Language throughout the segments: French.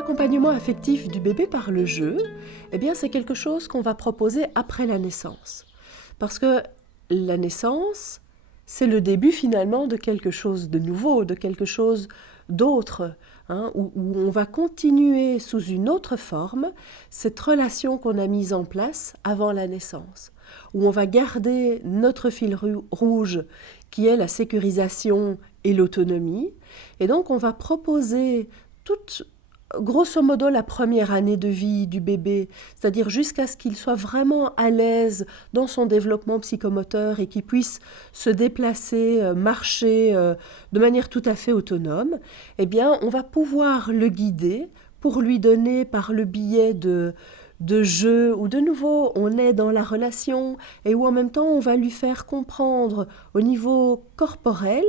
L'accompagnement affectif du bébé par le jeu, eh bien, c'est quelque chose qu'on va proposer après la naissance. Parce que la naissance, c'est le début finalement de quelque chose de nouveau, de quelque chose d'autre, où on va continuer sous une autre forme cette relation qu'on a mise en place avant la naissance, où on va garder notre fil rouge qui est la sécurisation et l'autonomie, et donc on va proposer toute grosso modo la première année de vie du bébé, c'est-à-dire jusqu'à ce qu'il soit vraiment à l'aise dans son développement psychomoteur et qu'il puisse se déplacer, marcher de manière tout à fait autonome, eh bien, on va pouvoir le guider pour lui donner par le biais de jeux où de nouveau on est dans la relation et où en même temps on va lui faire comprendre au niveau corporel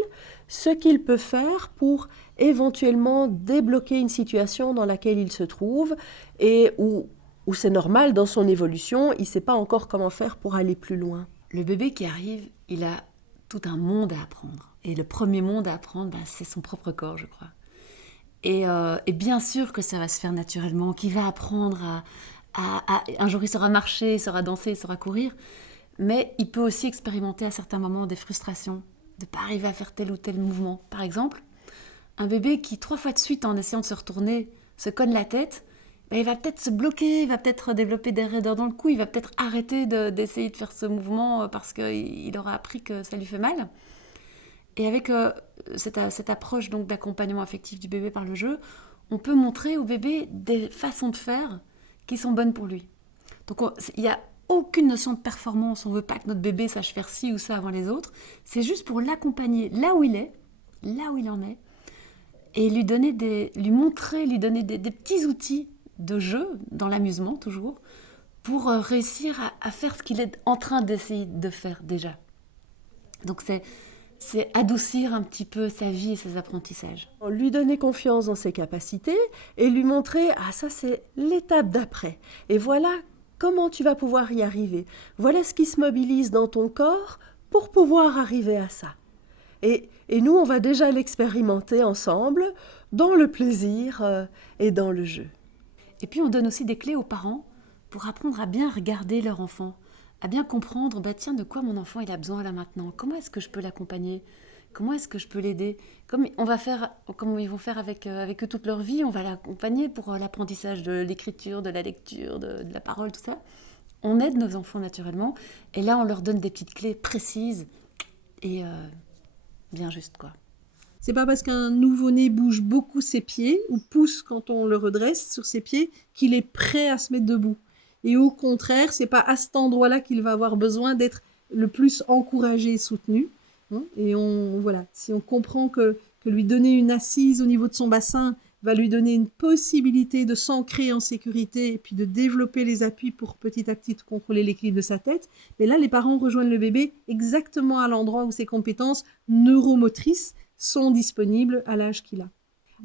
ce qu'il peut faire pour éventuellement débloquer une situation dans laquelle il se trouve et où c'est normal dans son évolution, il ne sait pas encore comment faire pour aller plus loin. Le bébé qui arrive, il a tout un monde à apprendre. Et le premier monde à apprendre, c'est son propre corps, je crois. Et bien sûr que ça va se faire naturellement, qu'il va apprendre un jour il saura marcher, il saura danser, il saura courir, mais il peut aussi expérimenter à certains moments des frustrations, de ne pas arriver à faire tel ou tel mouvement. Par exemple, un bébé qui 3 fois de suite, en essayant de se retourner, se cogne la tête, il va peut-être se bloquer, il va peut-être développer des raideurs dans le cou, il va peut-être arrêter d'essayer de faire ce mouvement parce qu'il aura appris que ça lui fait mal. Et avec cette approche donc, d'accompagnement affectif du bébé par le jeu, on peut montrer au bébé des façons de faire qui sont bonnes pour lui. Donc il n'y a aucune notion de performance, on ne veut pas que notre bébé sache faire ci ou ça avant les autres, c'est juste pour l'accompagner là où il est, là où il en est, et lui donner des petits outils de jeu, dans l'amusement toujours, pour réussir à faire ce qu'il est en train d'essayer de faire déjà. Donc c'est adoucir un petit peu sa vie et ses apprentissages. Lui donner confiance dans ses capacités et lui montrer « Ah, ça c'est l'étape d'après. Et voilà comment tu vas pouvoir y arriver. Voilà ce qui se mobilise dans ton corps pour pouvoir arriver à ça. » Et nous, on va déjà l'expérimenter ensemble dans le plaisir et dans le jeu. Et puis on donne aussi des clés aux parents pour apprendre à bien regarder leur enfant, à bien comprendre, tiens, de quoi mon enfant il a besoin là maintenant, comment est-ce que je peux l'accompagner, comment est-ce que je peux l'aider, comme ils vont faire avec eux toute leur vie, on va l'accompagner pour l'apprentissage de l'écriture, de la lecture, de la parole, tout ça. On aide nos enfants naturellement, et là on leur donne des petites clés précises et bien justes, quoi. C'est pas parce qu'un nouveau-né bouge beaucoup ses pieds, ou pousse quand on le redresse sur ses pieds, qu'il est prêt à se mettre debout. Et au contraire, c'est pas à cet endroit-là qu'il va avoir besoin d'être le plus encouragé et soutenu. Et voilà, si on comprend que lui donner une assise au niveau de son bassin va lui donner une possibilité de s'ancrer en sécurité et puis de développer les appuis pour petit à petit contrôler l'équilibre de sa tête, mais là, les parents rejoignent le bébé exactement à l'endroit où ses compétences neuromotrices sont disponibles à l'âge qu'il a.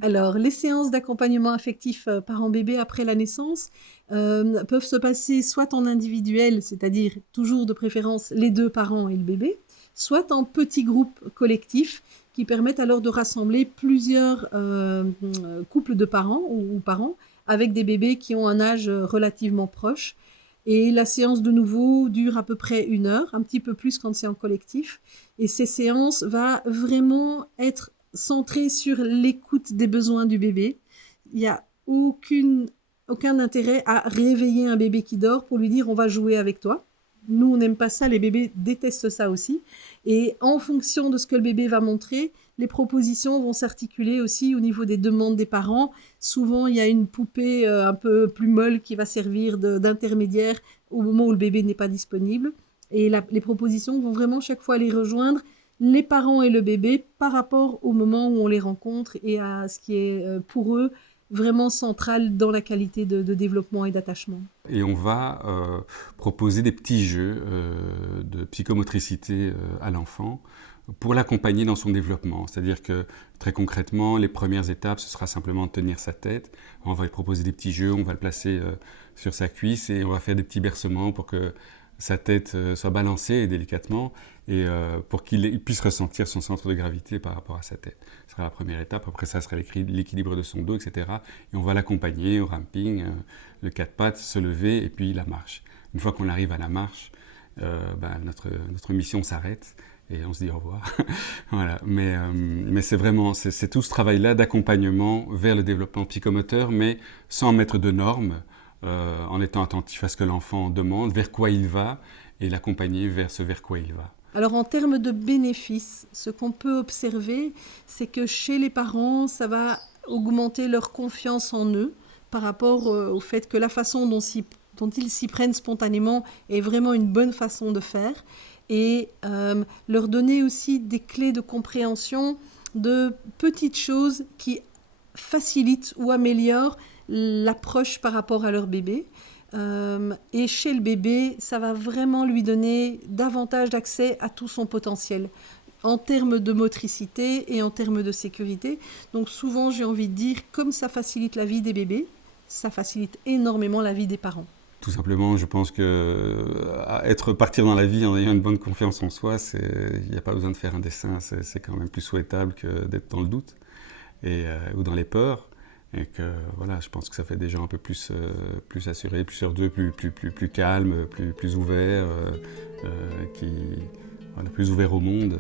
Alors, les séances d'accompagnement affectif parent-bébé après la naissance peuvent se passer soit en individuel, c'est-à-dire toujours de préférence les 2 parents et le bébé, soit en petits groupes collectifs qui permettent alors de rassembler plusieurs couples de parents ou parents avec des bébés qui ont un âge relativement proche. Et la séance de nouveau dure à peu près 1 heure, un petit peu plus quand c'est en collectif. Et ces séances vont vraiment être centrées sur l'écoute des besoins du bébé. Il n'y a aucun intérêt à réveiller un bébé qui dort pour lui dire « on va jouer avec toi ». Nous, on n'aime pas ça, les bébés détestent ça aussi. Et en fonction de ce que le bébé va montrer, les propositions vont s'articuler aussi au niveau des demandes des parents. Souvent, il y a une poupée un peu plus molle qui va servir d'intermédiaire au moment où le bébé n'est pas disponible. Et les propositions vont vraiment chaque fois aller rejoindre les parents et le bébé par rapport au moment où on les rencontre et à ce qui est pour eux vraiment central dans la qualité de développement et d'attachement. Et on va proposer des petits jeux de psychomotricité à l'enfant pour l'accompagner dans son développement. C'est-à-dire que très concrètement, les premières étapes, ce sera simplement de tenir sa tête. On va lui proposer des petits jeux, on va le placer sur sa cuisse et on va faire des petits bercements pour que sa tête soit balancée délicatement et pour qu'il puisse ressentir son centre de gravité par rapport à sa tête. Ce sera la première étape. Après ça sera l'équilibre de son dos, etc. Et on va l'accompagner au ramping, le 4 pattes, se lever et puis la marche. Une fois qu'on arrive à la marche, notre mission s'arrête et on se dit au revoir. Voilà. Mais c'est vraiment c'est tout ce travail-là d'accompagnement vers le développement psychomoteur, mais sans mettre de normes, en étant attentif à ce que l'enfant demande, vers quoi il va, et l'accompagner vers ce vers quoi il va. Alors en termes de bénéfices, ce qu'on peut observer, c'est que chez les parents, ça va augmenter leur confiance en eux par rapport au fait que la façon dont ils s'y prennent spontanément est vraiment une bonne façon de faire, et leur donner aussi des clés de compréhension de petites choses qui facilitent ou améliorent l'approche par rapport à leur bébé. Et chez le bébé, ça va vraiment lui donner davantage d'accès à tout son potentiel en termes de motricité et en termes de sécurité. Donc souvent, j'ai envie de dire, comme ça facilite la vie des bébés, ça facilite énormément la vie des parents. Tout simplement, je pense que partir dans la vie en ayant une bonne confiance en soi, il n'y a pas besoin de faire un dessin, c'est quand même plus souhaitable que d'être dans le doute ou dans les peurs. Et que voilà, je pense que ça fait des gens un peu plus assurés, plus sûrs d'eux, plus calmes, plus ouverts, plus ouverts au monde.